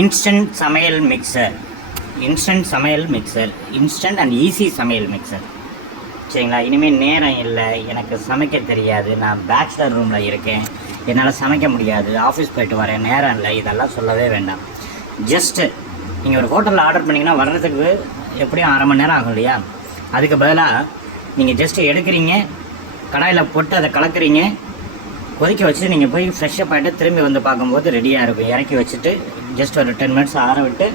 Instant சமையல் mixture instant சமையல் mixture instant and easy சமையல் மிக்சர் சரிங்களா? இனிமேல் நேரம் இல்லை. எனக்கு சமைக்க தெரியாது. நான் பேச்சுலர் ரூமில் இருக்கேன். என்னால் சமைக்க முடியாது. ஆஃபீஸ் போயிட்டு வரேன். நேரம் இல்லை. இதெல்லாம் சொல்லவே வேண்டாம். ஜஸ்ட்டு நீங்கள் ஒரு ஹோட்டலில் ஆர்டர் பண்ணிங்கன்னா வர்றதுக்கு எப்படியும் அரை மணி நேரம் ஆகும் இல்லையா? அதுக்கு பதிலாக நீங்கள் ஜஸ்ட்டு எடுக்கிறீங்க. கடாயில் போட்டு அதை கலக்குறீங்க. கொதிக்க வச்சுட்டு நீங்கள் போய் ஃப்ரெஷ்ஷப் ஆகிட்டு திரும்பி வந்து பார்க்கும்போது ரெடியாக இருக்கும். இறக்கி வச்சுட்டு ஜஸ்ட் ஒரு டென் மினிட்ஸ் ஆற விட்டு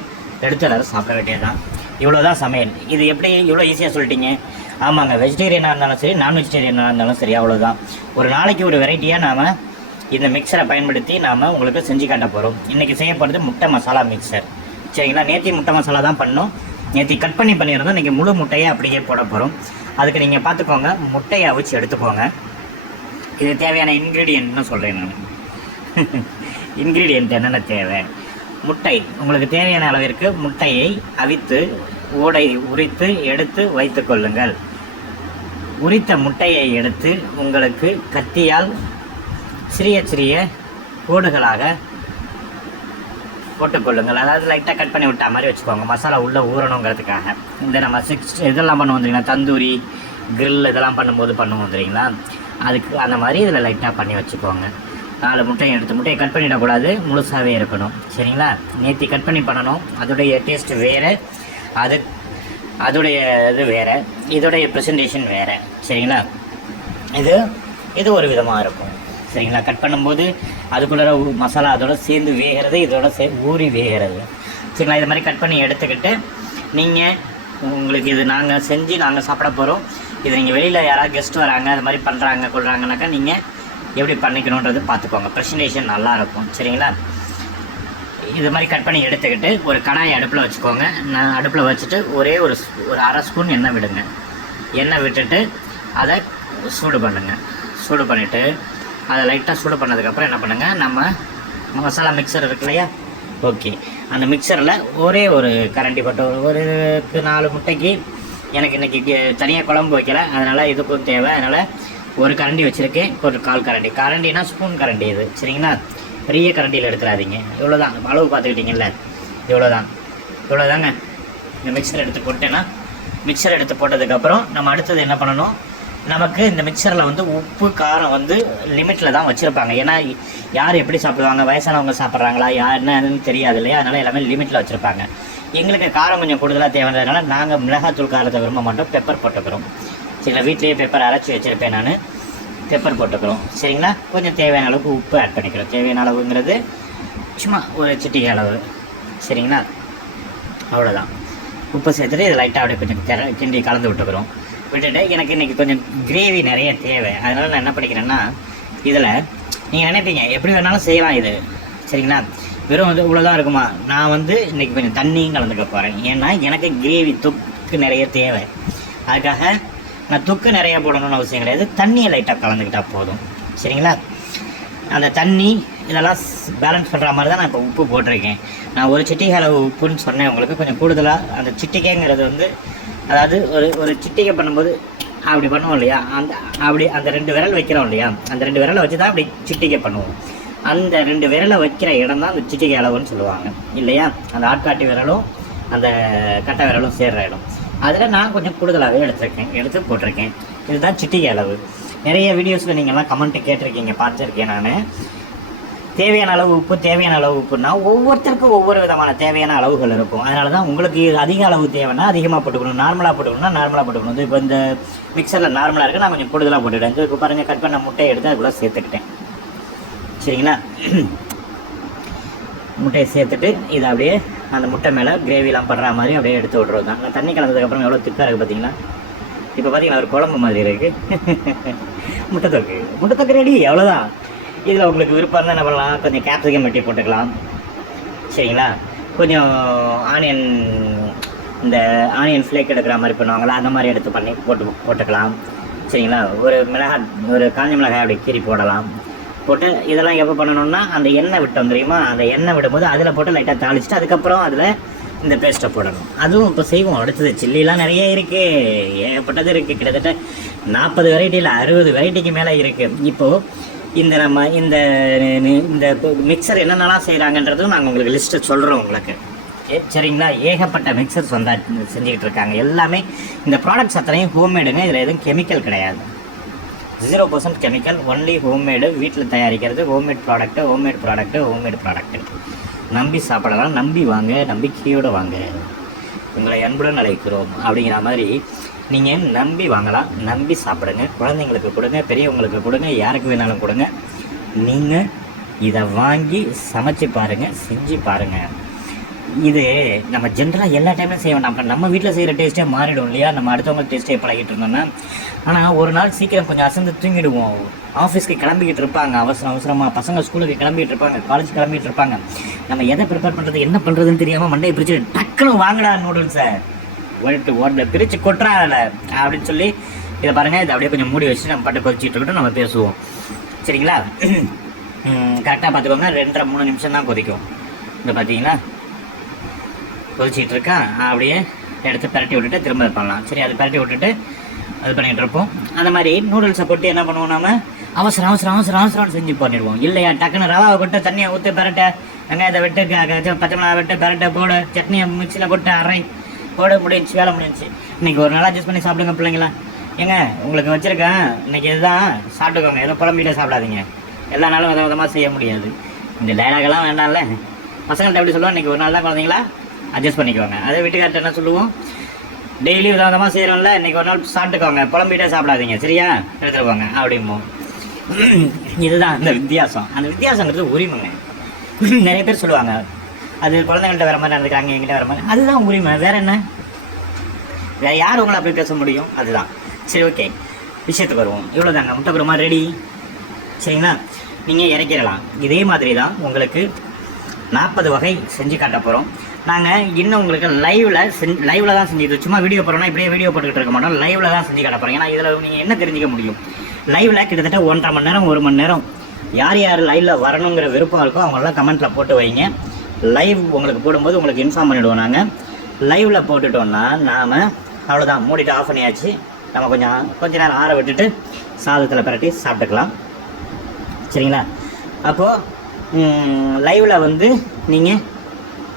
எடுத்து எல்லோரும் சாப்பிட வேண்டியது தான் இவ்வளோ தான் சமையல். இது எப்படி? இவ்வளோ ஈஸியாக சொல்லிட்டீங்க. ஆமாங்க வெஜிடேரியனாக இருந்தாலும் சரி நான் வெஜிடேரியனாக இருந்தாலும் சரி அவ்வளோதான் ஒரு நாளைக்கு ஒரு வெரைட்டியாக நாம் இந்த மிக்சரை பயன்படுத்தி நாம் உங்களுக்கு செஞ்சு காட்ட போகிறோம் இன்றைக்கி செய்ய போகிறது முட்டை மசாலா மிக்சர் சரிங்களா? நேத்தி முட்டை மசாலா தான் பண்ணோம். நேத்தி கட் பண்ணி பண்ணியிருந்தோம். இன்றைக்கி முழு முட்டையை அப்படியே போட போகிறோம் அதுக்கு நீங்கள் பார்த்துக்கோங்க. முட்டையை அவிச்சு எடுத்துக்கோங்க. இது தேவையான இன்க்ரீடியன்ட்னு சொல்கிறேன் நான். இன்க்ரீடியன்ட் என்னென்ன தேவை? முட்டை. உங்களுக்கு தேவையான அளவிற்கு முட்டையை அவித்து ஓடை உரித்து எடுத்து வைத்து கொள்ளுங்கள். உரித்த முட்டையை எடுத்து உங்களுக்கு கத்தியால் சிறிய சிறிய கோடுகளாக போட்டுக்கொள்ளுங்கள் அதாவது லைட்டாக கட் பண்ணி விட்டா மாதிரி வச்சுக்கோங்க. மசாலா உள்ளே ஊறணுங்கிறதுக்காக. இந்த நம்ம சிக்ஸ் இதெல்லாம் பண்ணுவோம் தெரியுங்களா தந்தூரி கிரில் இதெல்லாம் பண்ணும்போது பண்ணுவோம் தெரியுங்களா? அதுக்கு அந்த மாதிரி இதில் லைட்டாக பண்ணி வச்சுக்கோங்க. நாலு முட்டையும் எடுத்து முட்டையை கட் பண்ணிடக்கூடாது முழுசாகவே இருக்கணும். சரிங்களா? நேற்றி கட் பண்ணி பண்ணணும். அதோடைய டேஸ்ட் வேறு. அது அதோடைய இது வேறு. இதோடைய ப்ரெசன்டேஷன் வேறு. சரிங்களா? இது இது ஒரு விதமாக இருக்கும். சரிங்களா? கட் பண்ணும்போது அதுக்குள்ளே மசாலா அதோட சேர்ந்து வேகிறது இதோட சே ஊறி வேகிறது. சரிங்களா? இது மாதிரி கட் பண்ணி எடுத்துக்கிட்டு நீங்கள் உங்களுக்கு இது நாங்கள் செஞ்சு நாங்கள் சாப்பிட போகிறோம் இது நீங்கள் வெளியில் யாராவது கெஸ்ட் வராங்க அது மாதிரி பண்ணுறாங்க கொள்றாங்கனாக்கா நீங்கள் எப்படி பண்ணிக்கணுன்றது பார்த்துக்கோங்க. ப்ரெசன்டேஷன் நல்லாயிருக்கும் சரிங்களா? இது மாதிரி கட் பண்ணி எடுத்துக்கிட்டு ஒரு கடாயை அடுப்பில் வச்சுக்கோங்க. நான் அடுப்பில் வச்சுட்டு ஒரே ஒரு ஒரு அரை ஸ்பூன் எண்ணெய் விடுங்க. எண்ணெய் விட்டுட்டு அதை சூடு பண்ணுங்கள் சூடு பண்ணிவிட்டு அதை லைட்டாக சூடு பண்ணதுக்கப்புறம் என்ன பண்ணுங்கள் நம்ம மசாலா மிக்சர் இருக்கு இல்லையா? ஓகே அந்த மிக்சரில் ஒரே ஒரு கரண்டி பட்டு ஒரு நாலு முட்டைக்கு எனக்கு இன்றைக்கி தனியாக குழம்பு வைக்கல. அதனால் இதுக்கும் தேவை. அதனால் ஒரு கரண்டி வச்சுருக்கேன் ஒரு கால் கரண்டி. கரண்டினா ஸ்பூன் கரண்டி இது. சரிங்களா? பெரிய கரண்டியில் எடுத்துடாதீங்க இவ்வளோதான் அளவு பார்த்துக்கிட்டிங்கல்ல? இவ்வளோதான் இவ்வளோதாங்க இந்த மிக்சர் எடுத்து போட்டேன்னா மிக்சர் எடுத்து போட்டதுக்கப்புறம் நம்ம அடுத்தது என்ன பண்ணணும்? நமக்கு இந்த மிக்சரில் வந்து உப்பு காரம் வந்து லிமிட்டில் தான் வச்சுருப்பாங்க. ஏன்னா யார் எப்படி சாப்பிடுவாங்க வயசானவங்க சாப்பிட்றாங்களா யார் என்னன்னு தெரியாது இல்லையா? அதனால் எல்லாமே லிமிட்டில் வச்சுருப்பாங்க. எங்களுக்கு காரம் கொஞ்சம் கூடுதலாக தேவைன்றதுனால நாங்கள் மிளகாத்தூள் காரத்தை விரும்ப மாட்டோம். பெப்பர் போட்டுக்கிறோம். சில வீட்லேயே பெப்பர் அரைச்சி வச்சுருப்பேன் நான். பெப்பர் போட்டுக்கிறோம். சரிங்களா? கொஞ்சம் தேவையான அளவுக்கு உப்பு ஆட் பண்ணிக்கிறோம். தேவையான அளவுங்கிறது சும்மா ஒரு சிட்டிகை அளவு. சரிங்களா? அவ்வளோதான் உப்பு சேர்த்துட்டு இது லைட்டாக அப்படியே கொஞ்சம் கிண்டி கலந்து விட்டுக்கிறோம். விட்டுட்டு எனக்கு இன்றைக்கி கொஞ்சம் கிரேவி நிறைய தேவை. அதனால் நான் என்ன பண்ணிக்கிறேன்னா இதில் நீங்கள் நினைப்பீங்க எப்படி வேணாலும் செய்யலாம் இது. சரிங்களா? வெறும் வந்து இவ்வளோதான் இருக்குமா? நான் வந்து இன்றைக்கி கொஞ்சம் தண்ணியும் கலந்துக்க போகிறேன் ஏன்னா எனக்கு கிரேவி தொக்கு நிறைய தேவை. அதுக்காக நான் தொக்கு நிறைய போடணும்னு அவசியம் கிடையாது. தண்ணியை லைட்டாக கலந்துக்கிட்டால் போதும். சரிங்களா? அந்த தண்ணி இதெல்லாம் பேலன்ஸ் பண்ணுற மாதிரி தான் நான் இப்போ உப்பு போட்டிருக்கேன். நான் ஒரு சிட்டிகை அளவு உப்புன்னு சொன்னேன் உங்களுக்கு. கொஞ்சம் கூடுதலாக அந்த சிட்டிகைங்கிறது வந்து அதாவது ஒரு ஒரு சிட்டிகை பண்ணும்போது அப்படி பண்ணுவோம் இல்லையா? அந்த அப்படி அந்த ரெண்டு விரல் வைக்கிறோம் இல்லையா? அந்த ரெண்டு விரலை வச்சு தான் அப்படி சிட்டிகை பண்ணுவோம். அந்த ரெண்டு விரலை வைக்கிற இடம் தான் அந்த சிட்டிகை அளவுன்னு சொல்லுவாங்க இல்லையா? அந்த ஆட்காட்டி விரலும் அந்த கட்டை விரலும் சேர்ற இடம். அதில் நான் கொஞ்சம் கூடுதலாகவே எடுத்திருக்கேன் எடுத்து போட்டிருக்கேன். இதுதான் சிட்டிகை அளவு. நிறைய வீடியோஸில் நீங்கள்லாம் கமெண்ட்டு கேட்டிருக்கீங்க பார்த்துருக்கேன் நான். தேவையான அளவு உப்பு தேவையான அளவு உப்புன்னா ஒவ்வொருத்தருக்கும் ஒவ்வொரு விதமான தேவையான அளவுகள் இருக்கும். அதனால தான் உங்களுக்கு இது அதிக அளவு தேவைன்னா அதிகமாக போட்டுக்கணும். நார்மலாக போட்டுக்கணும்னா நார்மலாக போட்டுக்கணும். இப்போ இந்த மிக்சரில் நார்மலாக இருக்குது நான் கொஞ்சம் கூடுதலாக போட்டுவிட்டேன் இது இப்போ பாருங்கள் கட் பண்ண முட்டையை எடுத்து அதுக்குள்ளே சேர்த்துக்கிட்டேன். சரிங்களா? முட்டையை சேர்த்துட்டு இதை அப்படியே அந்த முட்டை மேலே கிரேவிலாம் பண்ணுற மாதிரி அப்படியே எடுத்து விட்றது தான் நான் தண்ணி கலந்ததுக்கப்புறம் எவ்வளோ திக்காக இருக்குது பார்த்தீங்களா இப்போ பார்த்தீங்கன்னா ஒரு குழம்பு மாதிரி இருக்குது முட்டை தொக்கு. முட்டை தொக்கு ரெடி அவ்வளோதான் இதில் உங்களுக்கு விருப்பம் இருந்தால் என்ன பண்ணலாம்? கொஞ்சம் கேப்சிகம் வெட்டி போட்டுக்கலாம். சரிங்களா? கொஞ்சம் ஆனியன் இந்த ஆனியன் ஃப்ளேக் எடுக்கிற மாதிரி பண்ணுவாங்களா? அந்த மாதிரி எடுத்து பண்ணி போட்டு போட்டுக்கலாம். சரிங்களா? ஒரு மிளகாய் ஒரு காஞ்ச மிளகாய் அப்படி கீறி போடலாம். போட்டு இதெல்லாம் எப்போ பண்ணணும்னா அந்த எண்ணெய் விட்டோம் தெரியுமா? அந்த எண்ணெய் விடும்போது அதில் போட்டு லைட்டாக தாளிச்சிட்டு அதுக்கப்புறம் அதில் இந்த பேஸ்ட்டை போடணும். அதுவும் இப்போ செய்வோம். அடுத்தது சில்லிலாம் நிறைய இருக்குது ஏகப்பட்டது இருக்குது கிட்டத்தட்ட நாற்பது வெரைட்டியில் அறுபது வெரைட்டிக்கு மேலே இருக்குது இப்போது இந்த நம்ம இந்த இந்த மிக்சர் என்னென்னலாம் செய்கிறாங்கன்றதும் நாங்கள் உங்களுக்கு லிஸ்ட்டு சொல்கிறோம் உங்களுக்கு. சரிங்களா? ஏகப்பட்ட மிக்சர்ஸ் வந்தா செஞ்சுக்கிட்டு இருக்காங்க. எல்லாமே இந்த ப்ராடக்ட்ஸ் அத்தனையும் ஹோம்மேடுங்க இதில் எதுவும் கெமிக்கல் கிடையாது. Zero percent chemical only homemade வீட்டில் தயாரிக்கிறது homemade product homemade product homemade product நம்பி சாப்பிடலாம் நம்பி வாங்க நம்பிக்கையோடு வாங்க. உங்களை அன்புடன் அழைக்கிறோம். அப்படிங்கிற மாதிரி நீங்கள் நம்பி வாங்கலாம் நம்பி சாப்பிடுங்க குழந்தைங்களுக்கு கொடுங்க பெரியவங்களுக்கு கொடுங்க யாருக்கு வேணாலும் கொடுங்க. நீங்கள் இதை வாங்கி சமைச்சு பாருங்கள் செஞ்சு பாருங்கள் இது நம்ம ஜென்ரலாக எல்லா டைம்லையும் செய்ய வேண்டாம். அப்புறம் நம்ம வீட்டில் செய்கிற டேஸ்ட்டே மாறிடும் இல்லையா? நம்ம அடுத்தவங்க டேஸ்ட்டே பழகிட்டு இருந்தோம்னா. ஆனால் ஒரு நாள் சீக்கிரம் கொஞ்சம் அசந்து தூங்கிடுவோம். ஆஃபீஸ்க்கு கிளம்பிக்கிட்டு இருப்பாங்க. அவசரம் அவசரமாக பசங்க ஸ்கூலுக்கு கிளம்பிட்டு இருப்பாங்க. காலேஜ் கிளம்பிட்டு இருப்பாங்க. நம்ம எதை ப்ரிப்பேர் பண்ணுறது என்ன பண்ணுறதுன்னு தெரியாமல் மண்டையை பிரிச்சு டக்குன்னு வாங்கடா நூடுல்ஸை ஒட்டு ஓட்ட பிரித்து கொட்டுறாங்கல்ல அப்படின்னு சொல்லி இதை பாருங்கள் இதை அப்படியே கொஞ்சம் மூடி வச்சு நம்ம பட்டு கொதிச்சிட்டு இருக்கட்டும் நம்ம பேசுவோம். சரிங்களா? கரெக்டாக பார்த்துக்கோங்க. ரெண்டரை மூணு நிமிஷம் தான் கொதிக்கும். இந்த பார்த்தீங்களா கொதிச்சிட்டு இருக்கா? அப்படியே எடுத்து பரட்டி விட்டுட்டு திரும்ப பண்ணலாம். சரி அது பரட்டி விட்டுட்டு அது பண்ணிகிட்டு இருப்போம். அந்த மாதிரி நூடுல்ஸை போட்டு என்ன பண்ணுவோம் நாம? அவசரம் அவசரம் அவசரம் அவசரம் செஞ்சு பண்ணிடுவோம். இல்லையா? டக்குன்னு ரவாவை கொட்டு தண்ணியை ஊற்று பரட்டை வெங்காயத்தை வெட்டு க- பச்சை மிளகா வெட்டு பரட்டை போடு சட்னியை மிக்சியில் போட்டு அரை. போட முடிஞ்சு வேலை முடிஞ்சுச்சு. இன்னைக்கு ஒரு நாள் அட்ஜஸ்ட் பண்ணி சாப்பிடுங்க பிள்ளைங்களா. ஏங்க உங்களுக்கு வச்சிருக்கேன். இன்னைக்கு இதுதான். சாப்பிட்டுக்கோங்க. எதுவும் புலம்பிட்டு சாப்பிடாதீங்க. எல்லா நாளும் வித விதமாக செய்ய முடியாது. இந்த டைலாகெல்லாம் வேண்டாம்ல. பசங்கள்ட்ட எப்படி சொல்லுவோம் இன்னைக்கு ஒரு நாள் தான் குழந்தைங்களா? அட்ஜஸ்ட் பண்ணிக்கோங்க. அதே வீட்டுக்கார்ட்ட என்ன சொல்லுவோம்? டெய்லி வித விதமாக செய்கிறோம்ல இன்னைக்கு ஒரு நாள் சாப்பிட்டுக்கோங்க. புலம்பிட்டே சாப்பிடாதீங்க. சரியா? எடுத்துகிட்டு போங்க. அப்படிம்போம். இதுதான் அந்த வித்தியாசம். அந்த வித்தியாசங்கிறது உரிமைங்க. நிறைய பேர் சொல்லுவாங்க. அது குழந்தைங்கள்ட்ட வர மாதிரி நடந்துக்கிறாங்க என்கிட்ட வர மாதிரி. அதுதான் உரிமை. வேற என்ன? வேற யார் உங்களை அப்படி பேச முடியும்? அதுதான். சரி ஓகே. விஷயத்துக்கு வருவோம். இவ்வளோ தாங்க முட்டை குருமா ரெடி சரிங்களா? நீங்கள் இறக்கிடலாம். இதே மாதிரி தான் உங்களுக்கு நாற்பது வகை செஞ்சு காட்ட போகிறோம் நாங்கள் இன்னும் உங்களுக்கு லைவில் செஞ்சு லைவில் தான் செஞ்சு சும்மா வீடியோ போடுறோம்னா இப்படியே வீடியோ போட்டுக்கிட்டு இருக்க மாட்டோம். லைவில் தான் செஞ்சு காட்ட போகிறோம் ஏன்னா இதில் நீங்கள் என்ன தெரிஞ்சுக்க முடியும்? லைவில் கிட்டத்தட்ட ஒன்றரை மணி நேரம் ஒரு மணி நேரம். யார் யார் லைவில் வரணுங்கிற விருப்பம் இருக்கோ அவங்களாம் கமெண்ட்டில் போட்டு வைங்க. லைவ் உங்களுக்கு போடும்போது உங்களுக்கு இன்ஃபார்ம் பண்ணிவிடுவோம் நாங்கள் லைவில் போட்டுட்டோன்னா நாம் அவ்வளோதான் மூடிட்டு ஆஃப் பண்ணியாச்சு. நம்ம கொஞ்சம் கொஞ்ச நேரம் ஆற விட்டுட்டு சாதத்தில் பிரட்டி சாப்பிட்டுக்கலாம். சரிங்களா? அப்போது லைவில் வந்து நீங்கள்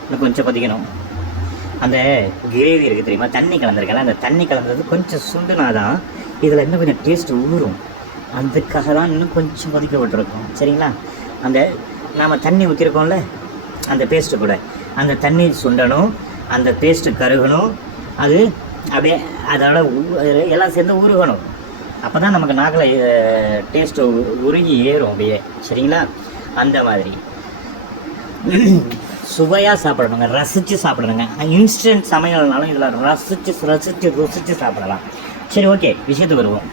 இன்னும் கொஞ்சம் கொதிக்கணும். அந்த கிரேவி இருக்குது தெரியுமா? தண்ணி கலந்துருக்கல அந்த தண்ணி கலந்தது கொஞ்சம் சுண்டுனா தான் இதில் இன்னும் கொஞ்சம் டேஸ்ட் ஊறும். அதுக்காக தான் இன்னும் கொஞ்சம் கொதிக்க விட்டுருக்கோம். சரிங்களா? அந்த நாம் தண்ணி ஊற்றிருக்கோம்ல அந்த பேஸ்ட்டு கூட. அந்த தண்ணி சுண்டணும் அந்த பேஸ்ட்டு கருகணும் அது அப்படியே அதோட எல்லாம் சேர்ந்து உருகணும். அப்போ தான் நமக்கு நாக்கில் டேஸ்ட்டு உருகி ஏறும் அப்படியே. சரிங்களா? அந்த மாதிரி. சுவையாக சாப்பிடணுங்க ரசித்து சாப்பிடணுங்க. இன்ஸ்டன்ட் சமையல்னாலும் இதில் ரசித்து ரசித்து ருசித்து சாப்பிடலாம். சரி ஓகே விஷயத்துக்கு வருவோம்.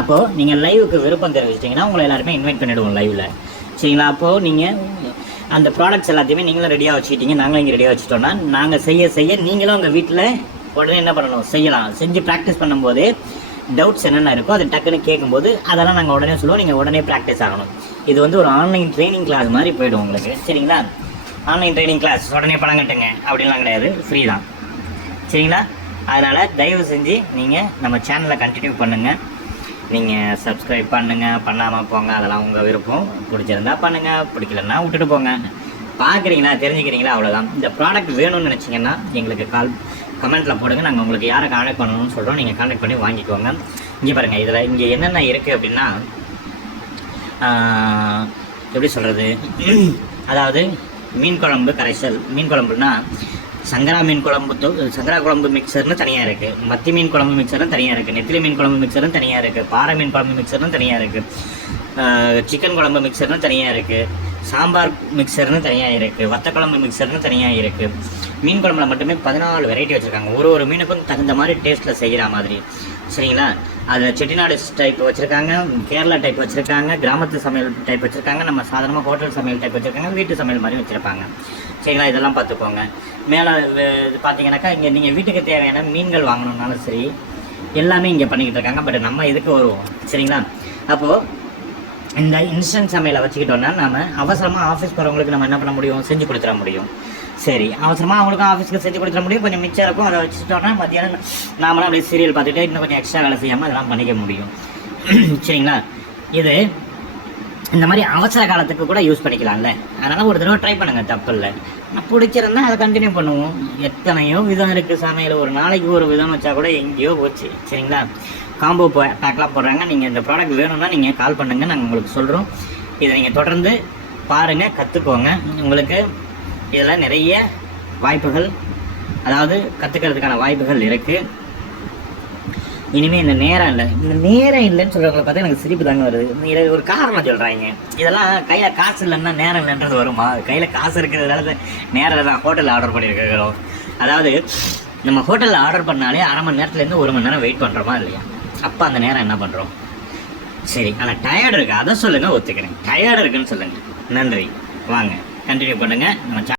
அப்போது நீங்கள் லைவுக்கு விருப்பம் தெரிவிச்சிட்டிங்கன்னா உங்களை எல்லாருமே இன்வைட் பண்ணிவிடுவோம் லைவில் சரிங்களா? அப்போது நீங்கள் அந்த ப்ராடக்ட்ஸ் எல்லாத்தையுமே நீங்களும் ரெடியாக வச்சுக்கிட்டீங்க. நாங்களும் இங்கே ரெடியாக வச்சுட்டோம்னா நாங்கள் செய்ய செய்ய நீங்களும் உங்கள் வீட்டில் உடனே என்ன பண்ணணும்? செய்யலாம். செஞ்சு ப்ராக்டிஸ் பண்ணும்போது டவுட்ஸ் என்னென்ன இருக்கோ அது டக்குன்னு கேட்கும்போது அதெல்லாம் நாங்கள் உடனே சொல்லுவோம். நீங்கள் உடனே ப்ராக்டிஸ் ஆகணும். இது வந்து ஒரு ஆன்லைன் ட்ரைனிங் கிளாஸ் மாதிரி போயிடும் உங்களுக்கு. சரிங்களா? ஆன்லைன் ட்ரைனிங் கிளாஸ் உடனே பணம் கட்டுங்க அப்படின்லாம் கிடையாது. ஃப்ரீ தான். சரிங்களா? அதனால் தயவு செஞ்சு நீங்கள் நம்ம சேனலை கண்டினியூ பண்ணுங்கள் நீங்கள் சப்ஸ்கிரைப் பண்ணுங்கள் பண்ணாமல் போங்க அதெல்லாம் உங்கள் விருப்பம். பிடிச்சிருந்தா பண்ணுங்கள் பிடிக்கலன்னா விட்டுட்டு போங்க. பார்க்குறீங்களா தெரிஞ்சுக்கிறீங்களா? அவ்வளோதான் இந்த ப்ராடக்ட் வேணும்னு நினச்சிங்கன்னா எங்களுக்கு கால் கமெண்ட்டில் போடுங்க. நாங்கள் உங்களுக்கு யாரை கான்டாக்ட் பண்ணணும்னு சொல்கிறோம் நீங்கள் காண்டக்ட் பண்ணி வாங்கிக்கோங்க. இங்கே பாருங்கள் இதில் இங்கே என்னென்ன இருக்குது அப்படின்னா எப்படி சொல்கிறது அதாவது மீன் குழம்பு கரைசல். மீன் குழம்புனா சங்கரா மீன் குழம்பு சங்கரா குழம்பு மிக்சர்னு தனியாக இருக்குது மத்தி மீன் குழம்பு மிக்சர்னு தனியாக இருக்குது நெத்திலி மீன் குழம்பு மிக்சர்னு தனியாக இருக்குது பாறை மீன் குழம்பு மிக்சர்னு தனியாக இருக்குது சிக்கன் குழம்பு மிக்சர்னு தனியாக இருக்குது சாம்பார் மிக்சர்னு தனியாக இருக்குது வத்த குழம்பு மிக்சர்னு தனியாக இருக்குது மீன் குழம்புல மட்டுமே பதினாலு வெரைட்டி வச்சுருக்காங்க. ஒரு ஒரு மீனுக்கும் தகுந்த மாதிரி டேஸ்ட்டில் செய்கிற மாதிரி. சரிங்களா? அதில் செட்டிநாடு டைப் வச்சுருக்காங்க கேரளா டைப் வச்சுருக்காங்க கிராமத்து சமையல் டைப் வச்சுருக்காங்க நம்ம சாதாரணமாக ஹோட்டல் சமையல் டைப் வச்சுருக்காங்க வீட்டு சமையல் மாதிரி வச்சுருப்பாங்க. சரிங்களா? இதெல்லாம் பார்த்துக்கோங்க. மேலே இது பார்த்தீங்கன்னாக்கா இங்கே நீங்கள் வீட்டுக்கு தேவையான மீன்கள் வாங்கணுன்னாலும் சரி எல்லாமே இங்கே பண்ணிக்கிட்டு இருக்காங்க. பட் நம்ம இதுக்கு வருவோம். சரிங்களா? அப்போது இந்த இன்ஸ்டன்ட் சமையலை வச்சுக்கிட்டோன்னா நம்ம அவசரமாக ஆஃபீஸ் போகிறவங்களுக்கு நம்ம என்ன பண்ண முடியும்? செஞ்சு கொடுத்துட முடியும். சரி அவசரமாக அவங்களுக்கும் ஆஃபீஸ்க்கு செஞ்சு கொடுத்துட முடியும். கொஞ்சம் மிச்சம் இருக்கும். அதை வச்சுட்டோன்னா மத்தியானம் நாமளாம் அப்படியே சீரியல் பார்த்துட்டு இன்னும் கொஞ்சம் எக்ஸ்ட்ரா வேலை செய்யாமல் அதெல்லாம் பண்ணிக்க முடியும். சரிங்களா? இது இந்த மாதிரி அவசர காலத்துக்கு கூட யூஸ் பண்ணிக்கலாம்ல. அதனால் ஒரு தடவை ட்ரை பண்ணுங்கள் தப்பு இல்லை. நான் பிடிச்சிருந்தா அதை கண்டினியூ பண்ணுவோம். எத்தனையோ விதம் இருக்குது சமையல். ஒரு நாளைக்கு ஒரு விதம் வச்சா கூட எங்கேயோ போச்சு. சரிங்களா? காம்போ பேக்லாம் போடுறாங்க. நீங்கள் இந்த ப்ராடக்ட் வேணும்னா நீங்கள் கால் பண்ணுங்கள் நாங்கள் உங்களுக்கு சொல்கிறோம் இதை நீங்கள் தொடர்ந்து பாருங்கள் கற்றுக்கோங்க உங்களுக்கு இதில் நிறைய வாய்ப்புகள் அதாவது கற்றுக்கிறதுக்கான வாய்ப்புகள் இருக்குது இனிமேல் இந்த நேரம் இல்லை. இந்த நேரம் இல்லைன்னு சொல்கிறவங்களை பார்த்தா எனக்கு சிரிப்பு தாங்க வருது. இதை ஒரு காரணம் சொல்கிறாங்க இதெல்லாம் கையில் காசு இல்லைன்னா நேரம் இல்லைன்றது வருமா? கையில் காசு இருக்கிறதுனால நேரம் தான் ஹோட்டலில் ஆர்டர் பண்ணியிருக்கிறோம் அதாவது நம்ம ஹோட்டலில் ஆர்டர் பண்ணாலே அரை மணி நேரத்துலேருந்து ஒரு மணி நேரம் வெயிட் பண்ணுறோமா இல்லையா? அப்போ அந்த நேரம் என்ன பண்ணுறோம் சரி ஆனால் டயர்டு இருக்கு? அதை சொல்லுங்கள் ஒத்துக்கிறேன். டயர்டு இருக்குன்னு சொல்லுங்கள் நன்றி. வாங்க கண்டினியூ பண்ணுங்கள் நம்ம